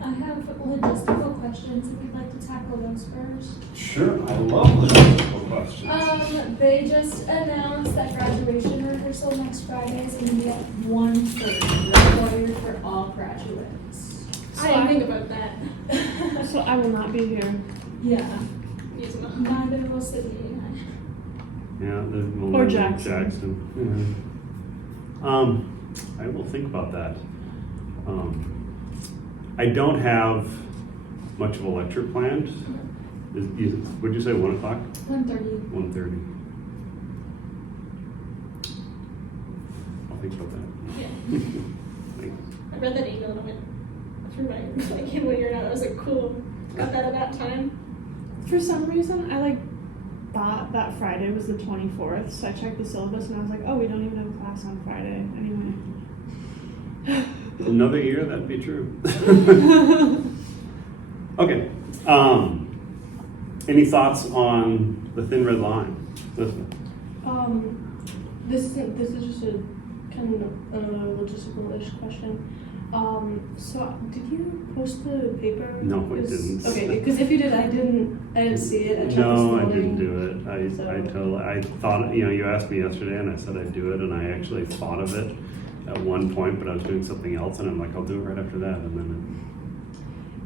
I have logistical questions if you'd like to tackle those first. Sure, I love logistical questions. They just announced that graduation rehearsal next Friday is going to be at 1:30, required for all graduates. I didn't think about that. So I will not be here. Yeah, Yes, no. neither will Sydney. Yeah, Or Jackson. Jackson. I will think about that. I don't have much of a lecture planned. Would you say 1 o'clock? 1:30. 1:30. I'll think about that. Yeah. Thanks. I read that email and I went through my like in year out. I was like, cool. Got that at that time. For some reason, I thought that Friday was the 24th, so I checked the syllabus and I was like, oh, we don't even have a class on Friday anyway. Another year, that'd be true. Okay. Any thoughts on the thin red line? This is just a kind of another logistical-ish question. So did you post the paper? No, I didn't. Okay, because if you did, I didn't see it. I checked No, this I didn't morning. do it. I thought, you asked me yesterday and I said I'd do it, and I actually thought of it at one point, but I was doing something else and I'm like, I'll do it right after that, and then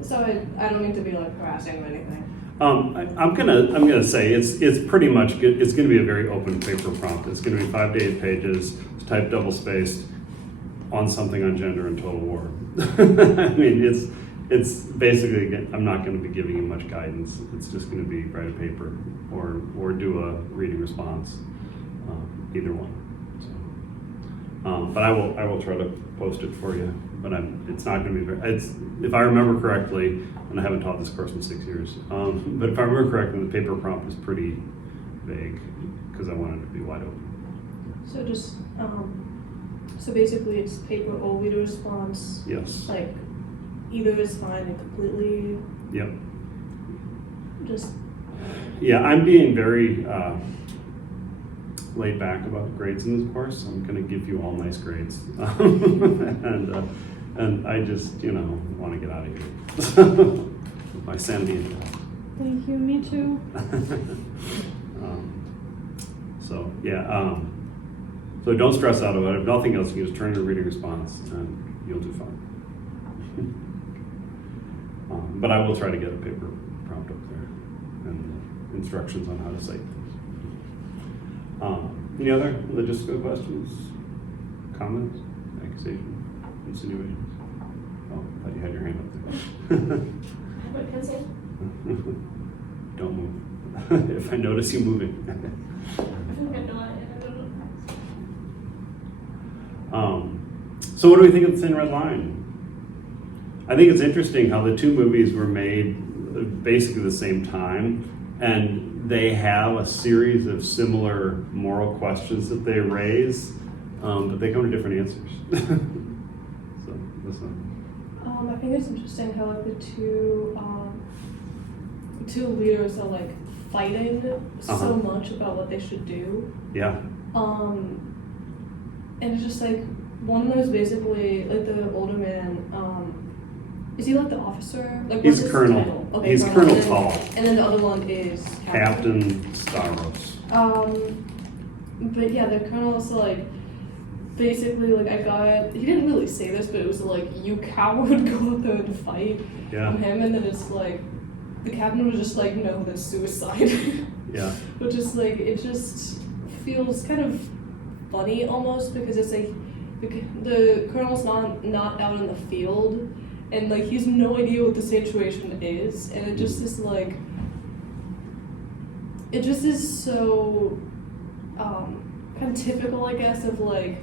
So I don't mean to be like harassing or anything. I'm gonna say it's pretty much good. It's gonna be a very open paper prompt. It's gonna be 5 to 8 pages, it's typed double spaced, on something on gender and total war. I mean, it's basically, I'm not going to be giving you much guidance. It's just going to be write a paper or do a reading response, either one. So, but I will try to post it for you. But it's not going to be if I remember correctly, and I haven't taught this course in 6 years. But if I remember correctly, the paper prompt is pretty vague because I wanted it to be wide open. So just so basically, it's paper or reader response. Yes. Like either is fine and completely. Yep. Just. Yeah, I'm being very laid back about grades in this course. I'm going to give you all nice grades, and I just want to get out of here. With my sanity intact. Thank you, me too. So yeah. So don't stress out about it. If nothing else, you can just turn your reading response and you'll do fine. But I will try to get a paper prompt up there and instructions on how to cite things. Any other logistical questions, comments, accusations, insinuations? Oh, I thought you had your hand up there. I have my pencil. Don't move. If I notice you moving. I feel like I know it. So what do we think of the Thin Red Line? I think it's interesting how the two movies were made basically the same time, and they have a series of similar moral questions that they raise, but they come to different answers. So listen. I think it's interesting how like the two leaders are like fighting so much about what they should do. Yeah. And it's just like one of them is basically like the older man. Is he like the officer? Like He's what's his Colonel. title? Okay, He's Colonel. Colonel Tall. And then the other one is Captain Stavros. But yeah, the colonel's like basically like he didn't really say this, but it was like, you coward, go out there and fight. Yeah. From him, and then it's like the captain was just like, no, that's suicide. Yeah. Which is like, it just feels kind of funny almost, because it's like the colonel's not out in the field, and like he has no idea what the situation is, and it just is like, it just is so kind of typical, I guess, of like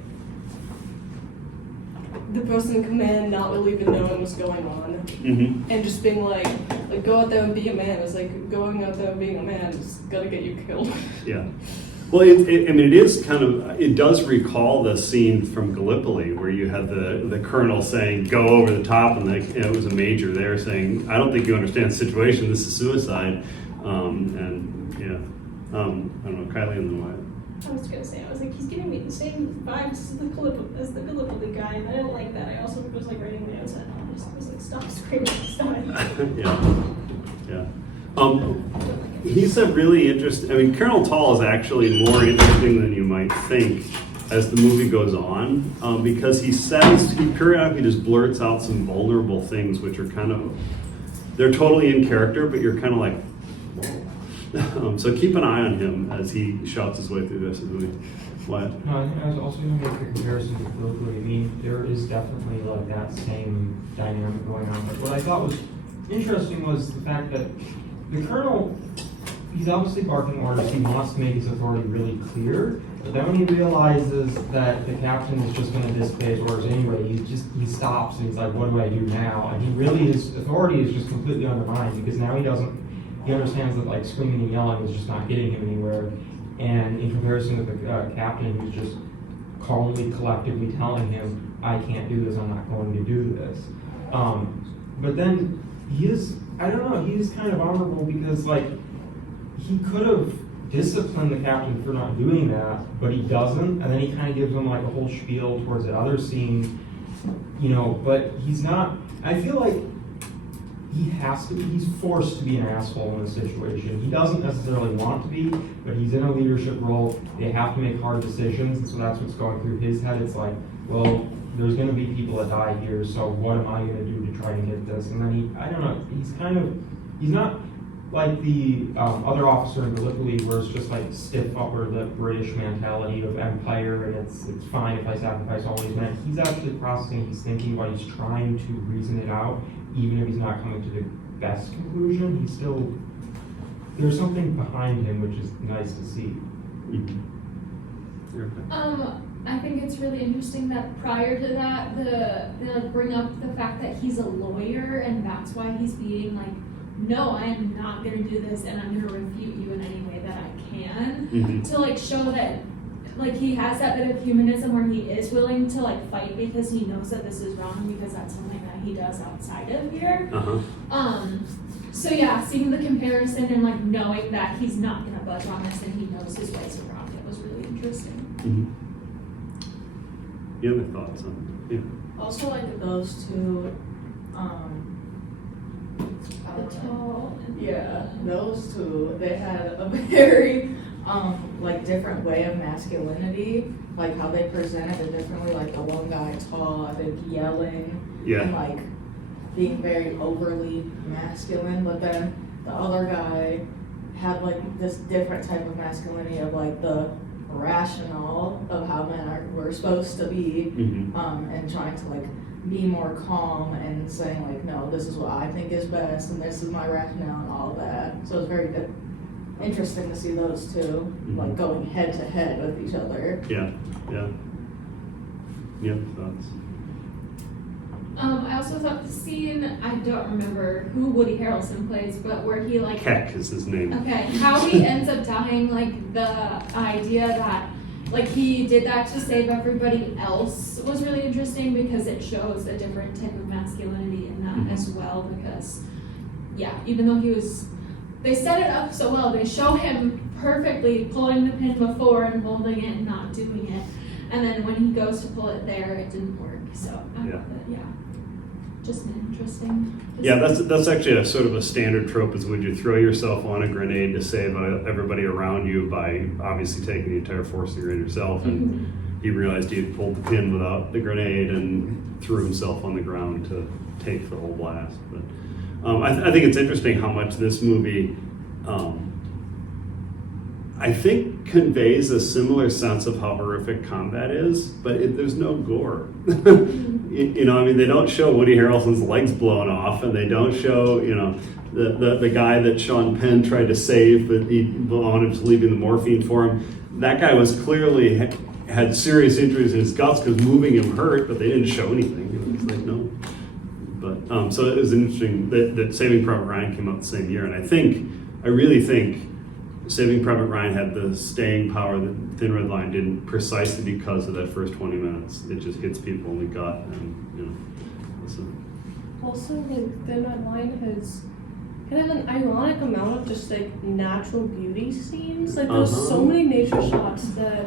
the person in command not really even knowing what's going on, and just being like go out there and be a man. It's like going out there and being a man is gonna get you killed. Yeah. Well, I mean, it is kind of, it does recall the scene from Gallipoli where you had the colonel saying, go over the top, and it was a major there saying, I don't think you understand the situation, this is suicide. And yeah, I don't know, Kylie and then Wyatt. I was gonna say, I was like, he's giving me the same vibes as the Gallipoli guy, and I don't like that. I also was like writing my notes, and I was like, stop screaming, stop. Yeah. He's a really interesting. I mean, Colonel Tall is actually more interesting than you might think as the movie goes on, because he periodically just blurts out some vulnerable things, which are they're totally in character, but you're kind of like, whoa. So keep an eye on him as he shouts his way through this movie. What? No, I think I was also going to make a comparison with locally. I mean, there is definitely like that same dynamic going on. But what I thought was interesting was the fact that the colonel, he's obviously barking orders. He wants to make his authority really clear. But then when he realizes that the captain is just going to disobey his orders anyway, he stops and he's like, what do I do now? And his authority is just completely undermined because now he understands that like screaming and yelling is just not getting him anywhere. And in comparison with the captain who's just calmly, collectively telling him, I can't do this, I'm not going to do this. But then he's kind of honorable because like he could have disciplined the captain for not doing that, but he doesn't, and then he kind of gives him like a whole spiel towards the other scene, but he's not, I feel like he's forced to be an asshole in this situation. He doesn't necessarily want to be, but he's in a leadership role. They have to make hard decisions, and so that's what's going through his head. It's like, well, there's going to be people that die here, so what am I going to do to try and get this? And then he's not like the other officer in Gallipoli, where it's just like stiff upper lip British mentality of empire, and it's fine if I sacrifice all these men. He's actually processing, he's thinking, but he's trying to reason it out. Even if he's not coming to the best conclusion, there's something behind him which is nice to see. I think it's really interesting that prior to that, they like bring up the fact that he's a lawyer, and that's why he's being like, no, I am not going to do this, and I'm going to refute you in any way that I can, to like show that like he has that bit of humanism where he is willing to like fight because he knows that this is wrong, because that's something that he does outside of here. So yeah, seeing the comparison and like knowing that he's not going to budge on this and he knows his ways around it was really interesting. You have any thoughts on it? Yeah. Also, like those two, those two, they had a very like different way of masculinity, like how they presented it differently. Like the one guy tall, I think yelling, and like being very overly masculine, but then the other guy had like this different type of masculinity of like the rational of how men were supposed to be, and trying to like be more calm and saying like, no, this is what I think is best and this is my rationale and all that. So it's very interesting to see those two like going head to head with each other. Thoughts? I also thought the scene, I don't remember who Woody Harrelson plays, but where he like Keck is his name. Okay, how he ends up dying, like the idea that like he did that to save everybody else was really interesting, because it shows a different type of masculinity in that as well. Because even though they set it up so well, they show him perfectly pulling the pin before and holding it and not doing it, and then when he goes to pull it there, it didn't work. So I thought that, just interesting. That's actually a sort of a standard trope, is would you throw yourself on a grenade to save everybody around you by obviously taking the entire force of the grenade yourself, and he realized he had pulled the pin without the grenade and threw himself on the ground to take the whole blast. But I think it's interesting how much this movie I think conveys a similar sense of how horrific combat is, but there's no gore. They don't show Woody Harrelson's legs blown off, and they don't show, the guy that Sean Penn tried to save, but he wanted to leaving the morphine for him. That guy was clearly had serious injuries in his guts because moving him hurt, but they didn't show anything. It was like, no. But so it was interesting that Saving Private Ryan came out the same year, and I really think Saving Private Ryan had the staying power that Thin Red Line didn't, precisely because of that first 20 minutes. It just hits people in the gut, and listen. Also, like Thin Red Line has kind of an ironic amount of just like natural beauty scenes. Like there's so many nature shots that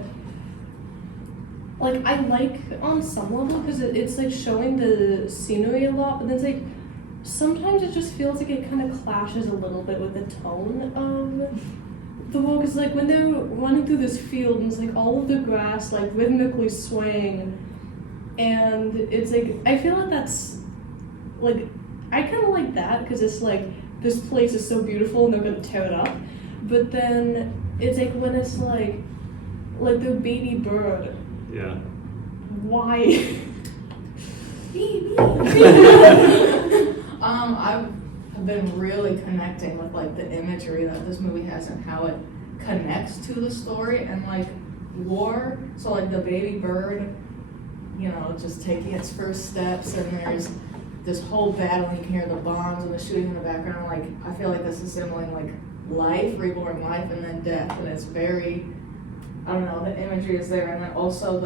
like I like on some level because it's like showing the scenery a lot, but then it's like sometimes it just feels like it kind of clashes a little bit with the tone of the book. Because like when they're running through this field and it's like all of the grass like rhythmically swaying, and it's like I feel like that's like I kind of like that because it's like this place is so beautiful and they're gonna tear it up, but then it's like when it's like the baby bird. Yeah. Why? I've been really connecting with like the imagery that this movie has and how it connects to the story and like war. So like the baby bird, you know, just taking its first steps, and there's this whole battle and you can hear the bombs and the shooting in the background. Like I feel like this is symboling like life, reborn life, and then death, and it's very, I don't know, the imagery is there. And then also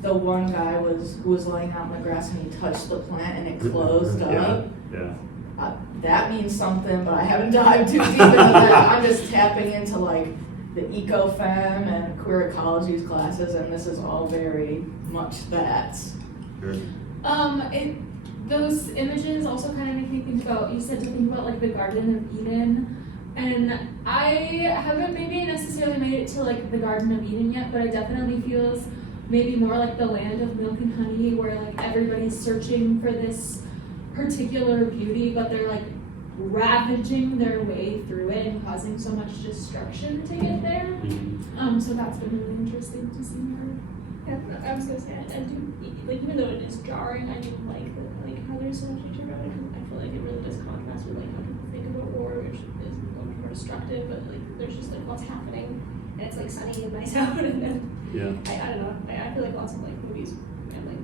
the one guy who was laying out in the grass and he touched the plant and it closed up. Yeah. That means something, but I haven't dived too deep into that. I'm just tapping into like the eco-fem and queer ecologies classes, and this is all very much that. Sure. Those images also kind of make me think about, you said to think about like the Garden of Eden, and I haven't maybe necessarily made it to like the Garden of Eden yet, but it definitely feels maybe more like the land of milk and honey, where like everybody's searching for this particular beauty, but they're like ravaging their way through it and causing so much destruction to get there. Mm-hmm. So that's been really interesting to see her. Yeah, I was gonna say, I do, like, even though it is jarring, I do like how there's so much nature about it, because I feel like it really does contrast with like how people think about war, which is much more destructive, but like there's just like lots happening, and it's like sunny and nice out, and then Yeah. I don't know, I feel like lots of like movies and like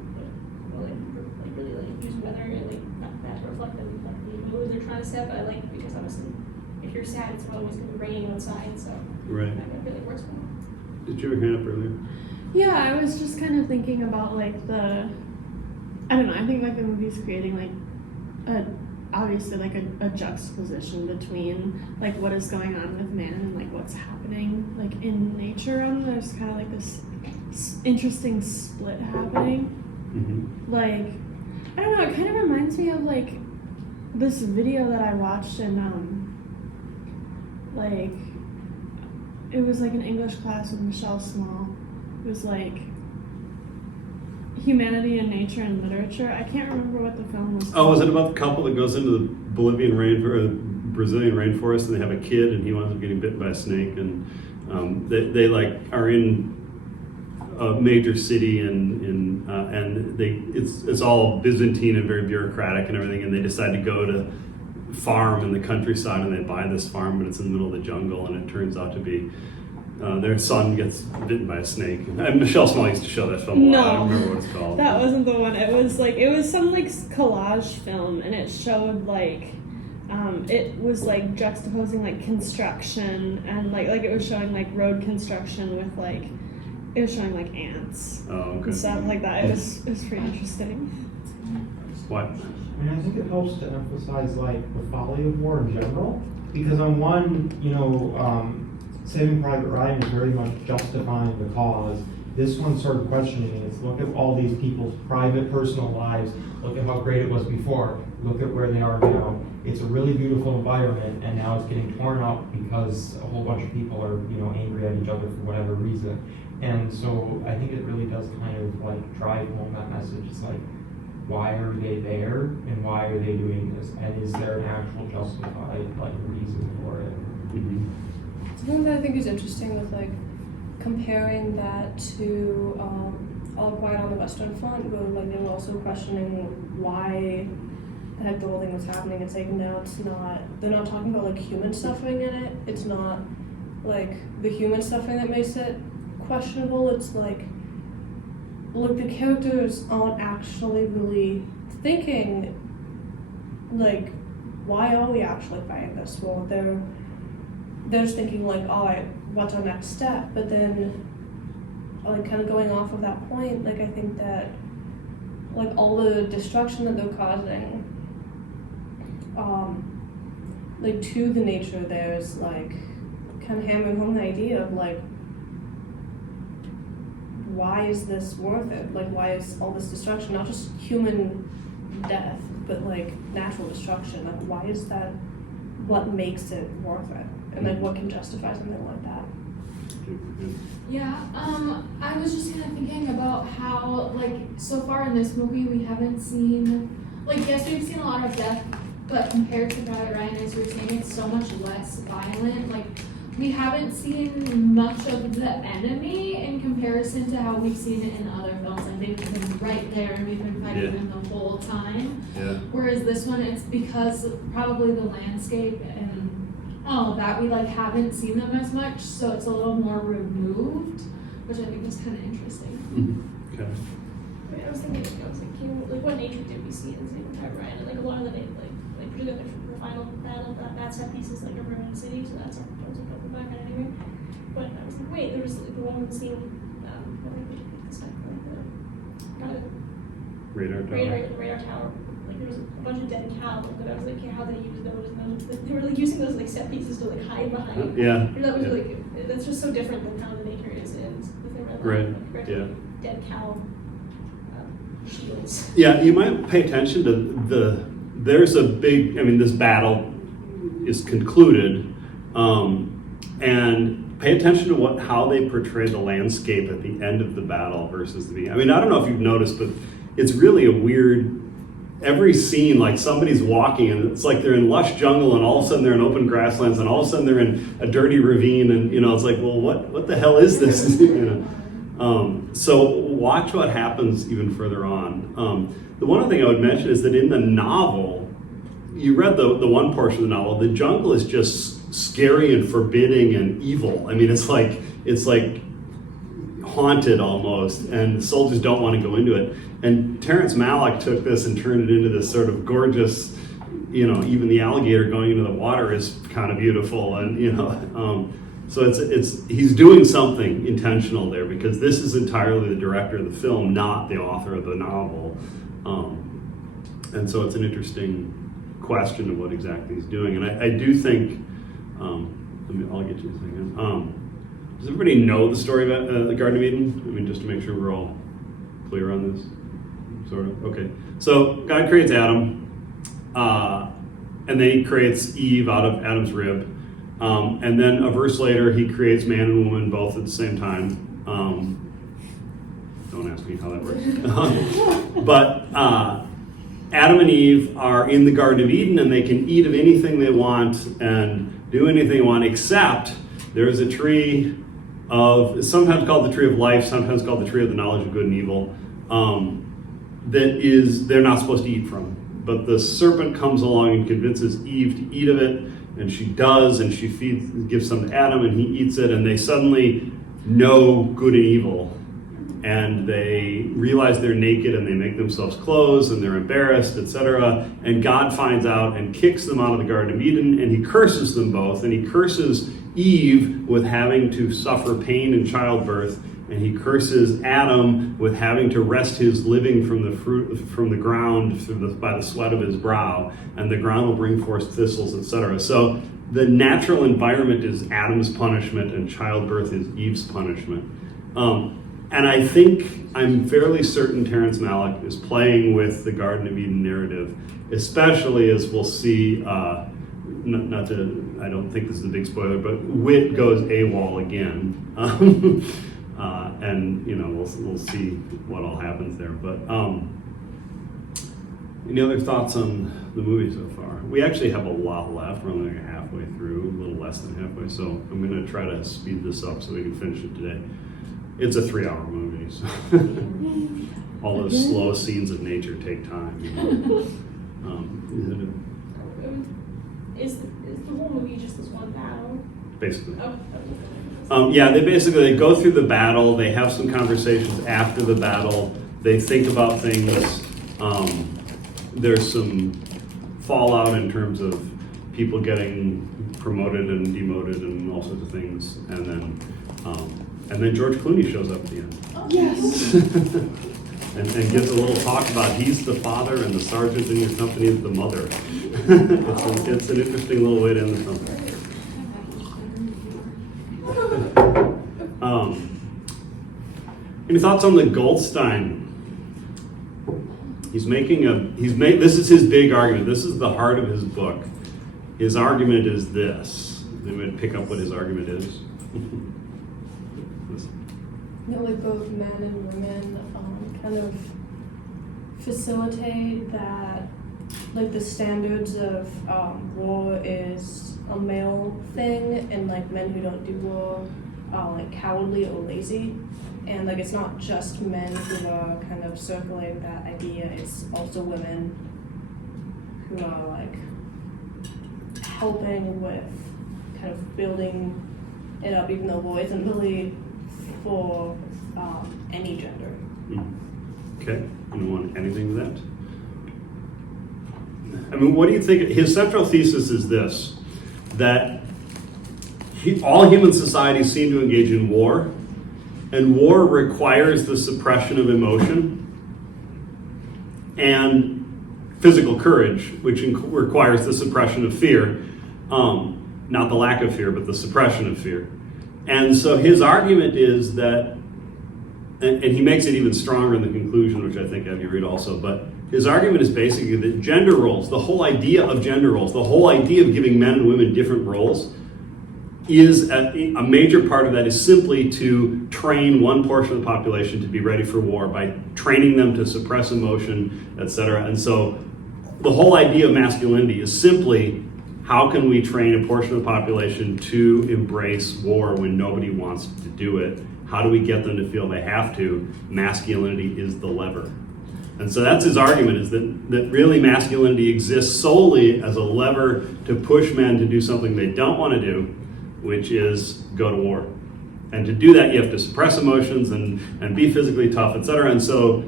really like use weather and like that to reflect the mood they're trying to set, but I like because obviously if you're sad, it's always gonna be raining outside, so Right. that really works well. Did you have your hand up earlier? Yeah, I was just kind of thinking about like I don't know, I think like the movie's creating like obviously like a juxtaposition between like what is going on with man and like what's happening like in nature, and there's kind of like this interesting split happening. Mm-hmm. Like, I don't know, it kind of reminds me of like this video that I watched in like it was like an English class with Michelle Small. It was like humanity and nature and literature. I can't remember what the film was called. Oh, was it about the couple that goes into the Brazilian rainforest and they have a kid and he winds up getting bitten by a snake, and they like are in a major city and it's all Byzantine and very bureaucratic and everything, and they decide to go to farm in the countryside, and they buy this farm, but it's in the middle of the jungle, and it turns out to be their son gets bitten by a snake. And Michelle Small used to show that film a lot. I don't remember what it's called. That wasn't the one. It was some like collage film, and it showed like it was like juxtaposing like construction, and like it was showing like road construction with like it was showing like ants and stuff like that. It was pretty interesting. What? I mean, I think it helps to emphasize like the folly of war in general, because on one, Saving Private Ryan is very much justifying the cause. This one's sort of questioning it. It's look at all these people's private, personal lives. Look at how great it was before. Look at where they are now. It's a really beautiful environment, and now it's getting torn up because a whole bunch of people are, angry at each other for whatever reason. And so I think it really does kind of like drive home that message. It's like, why are they there, and why are they doing this? And is there an actual justified like reason for it? Mm-hmm. Something that I think is interesting with like comparing that to All Quiet on the Western Front, where like they were also questioning why the heck the whole thing was happening. It's like now they're not talking about like human suffering in it. It's not like the human suffering that makes it questionable. It's like the characters aren't actually really thinking like, why are we actually fighting this war? They're just thinking like, all right, what's our next step? But then, like, kind of going off of that point, like, I think that, like, all the destruction that they're causing, like, to the nature, there's, like, kind of hammering home the idea of, like, why is this worth it? Like, why is all this destruction, not just human death, but like natural destruction? Like, why is that what makes it worth it? And like, what can justify something like that? Yeah, I was just kind of thinking about how, like, so far in this movie, we haven't seen, like, yes, we've seen a lot of death, but compared to Private Ryan, as we were saying, it's so much less violent. Like, we haven't seen much of the enemy in comparison to how we've seen it in other films. Like, they've been right there and we've been fighting them the whole time. Yeah. Whereas this one, it's because probably the landscape and all of that, we like haven't seen them as much, so it's a little more removed, which I think is kind of interesting. Mm-hmm. Okay. I mean, I was thinking, like, what nature did we see in Saving Private Ryan? And like a lot of the like particularly the final battle, that set piece is like a ruined city, so that's our proposal back on anyway. But I was like, wait, there was like the one scene, what did we pick this up? Like the kind of radar tower. Like there was a bunch of dead cows, but I was like, okay, how they use those? And they were like using those like set pieces to like hide behind. Yeah. And that was like, that's just so different than how the nature is in the thing Right. Yeah. Dead cow shields. Yeah, you might pay attention to there's a big, I mean, this battle is concluded, and pay attention to how they portray the landscape at the end of the battle versus the beginning. I mean, I don't know if you've noticed, but it's really a weird, every scene, like somebody's walking and it's like they're in lush jungle and all of a sudden they're in open grasslands and all of a sudden they're in a dirty ravine and, you know, it's like, well, what the hell is this? You know? So watch what happens even further on. The one other thing I would mention is that in the novel, you read the one portion of the novel, the jungle is just scary and forbidding and evil. I mean, it's like haunted almost, and the soldiers don't want to go into it. And Terrence Malick took this and turned it into this sort of gorgeous, you know, even the alligator going into the water is kind of beautiful, and you know, so it's he's doing something intentional there, because this is entirely the director of the film, not the author of the novel, and so it's an interesting question of what exactly he's doing. And I do think, I'll get you in a second. Does everybody know the story about the Garden of Eden? I mean, just to make sure we're all clear on this, sort of. Okay. So God creates Adam, and then he creates Eve out of Adam's rib. And then a verse later, he creates man and woman both at the same time. Don't ask me how that works. But Adam and Eve are in the Garden of Eden, and they can eat of anything they want and do anything they want, except there is a tree of, sometimes called the tree of life, sometimes called the tree of the knowledge of good and evil, they're not supposed to eat from. But the serpent comes along and convinces Eve to eat of it, and she does, and she gives some to Adam, and he eats it, and they suddenly know good and evil. And they realize they're naked, and they make themselves clothes, and they're embarrassed, etc. And God finds out and kicks them out of the Garden of Eden, and he curses them both. And he curses Eve with having to suffer pain in childbirth, and he curses Adam with having to wrest his living from the ground by the sweat of his brow, and the ground will bring forth thistles, etc. So the natural environment is Adam's punishment, and childbirth is Eve's punishment. And I think, I'm fairly certain Terrence Malick is playing with the Garden of Eden narrative, especially as we'll see, I don't think this is a big spoiler, but Whit goes AWOL again. And, you know, we'll see what all happens there. But any other thoughts on the movie so far? We actually have a lot left. We're only like halfway through, a little less than halfway, so I'm going to try to speed this up so we can finish it today. It's a 3-hour movie, so all those slow scenes of nature take time. You know? Is the whole movie just this one battle? Basically. Oh. Yeah, they go through the battle. They have some conversations after the battle. They think about things. There's some fallout in terms of people getting promoted and demoted and all sorts of things, and then George Clooney shows up at the end. Oh, Yes. and gives a little talk about he's the father and the sergeant in your company is the mother. It's an interesting little way to end the film. Any thoughts on the Goldstein? This is his big argument. This is the heart of his book. His argument is this. Anybody pick up what his argument is? You know, like both men and women kind of facilitate that, like the standards of war is a male thing, and like men who don't do war are like cowardly or lazy. And like it's not just men who are kind of circulating that idea, it's also women who are like helping with kind of building it up, even though war isn't really for any gender. Okay, anyone, anything with that? I mean, what do you think? His central thesis is this, that all human societies seem to engage in war, and war requires the suppression of emotion and physical courage, which requires the suppression of fear. Not the lack of fear, but the suppression of fear. And so his argument is that, and he makes it even stronger in the conclusion, which I think I have you read also, but his argument is basically that gender roles, the whole idea of gender roles, the whole idea of giving men and women different roles, is a major part of that is simply to train one portion of the population to be ready for war by training them to suppress emotion, etc. And so the whole idea of masculinity is simply, how can we train a portion of the population to embrace war when nobody wants to do it? How do we get them to feel they have to? Masculinity is the lever. And so that's his argument, is that really masculinity exists solely as a lever to push men to do something they don't want to do, which is go to war. And to do that, you have to suppress emotions and be physically tough, etc. And so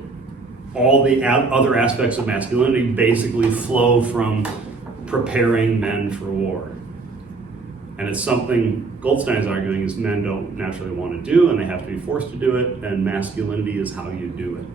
all the other aspects of masculinity basically flow from preparing men for war. And it's something Goldstein's arguing is men don't naturally want to do, and they have to be forced to do it, and masculinity is how you do it.